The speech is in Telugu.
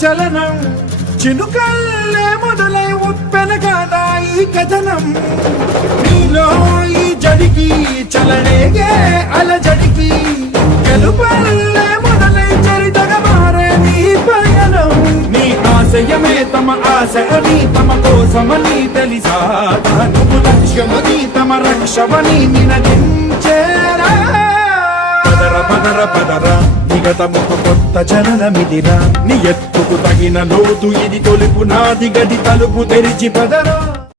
చలనం చినుకల్లే మొదలై ఉప్పెనగా ఈ కథనం నీలో ఈ జడికి చలనేగే అలజడికి గెలుపల్లే మొదలై చరితగా మారే నీ పయనం నీ ఆశయమే తమ ఆశ అని తమ కోసమని తెలిసా నువ్వు లక్ష్యమని తమ రక్షమని నినదించేరా పదర పదర పదర విగతముకు కొత్త చలనమిదిరా నీ ఎత్తుకు తగిన లోతు ఇది తొలుపు నాది గది తలుపు తెరిచి పదరా